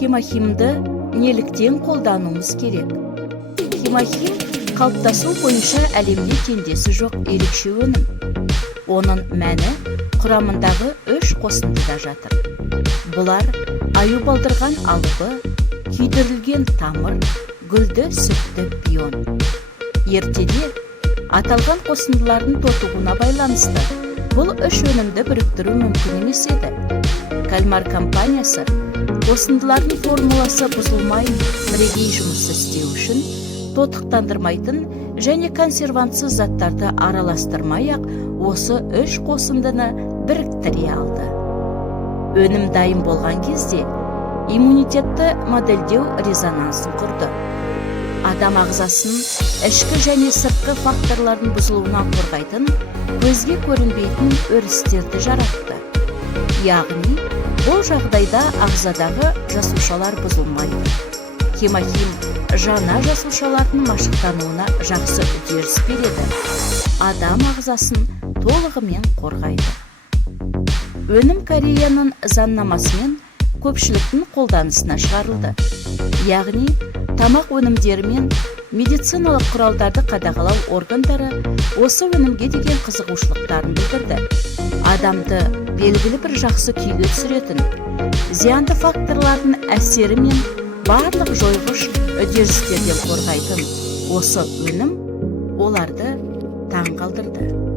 Хемохимді неліктен қолдануымыз керек? Хемохим қалыптасу бойынша әлемде теңдесі жоқ ерекше өнім. Оның мәні құрамындағы 3 қосындыда жатыр. Бұлар аю балдырған алыбы, күйдірілген тамыр, гүлді сүтті пион. Ертеде аталған қосындылардың тотығуына байланысты бұл 3 өнімді біріктіру мүмкін емес еді. Кальмар компаниясы қосындылардың формуласы бұзылмай бірегей жұмыс істеу үшін тотықтандырмайтын және консервантсыз заттарды араластырмай-ақ осы 3 қосындыны біріктіре алды. Өнім дайын болған кезде иммунитетті модельдеу резонансын құрды. Адам ағзасын ішкі және сыртқы факторлардың бұзылуынан қорғайтын, көзге көрінбейтін өрістерді жаратты. Яғни, бұл жағдайда ағзадағы жасушалар бұзылмайды. Хемохим жаңа жасушалардың машықтануына жақсы үдеріс береді. Адам ағзасын толығымен қорғайды. Өнім Кореяның заңнамасымен көпшіліктің қолданысына шығарылды. Яғни, тамақ өнімдері мен медициналық құралдарды қадағалау органдары осы өнімге деген қызығушылықтарын білдірді. Адамды белгілі бір жақсы күйге түсіретін, зиянды факторлардың әсері мен барлық жойғыш үдерістерден қорғайтын осы өнім оларды таң қалдырды.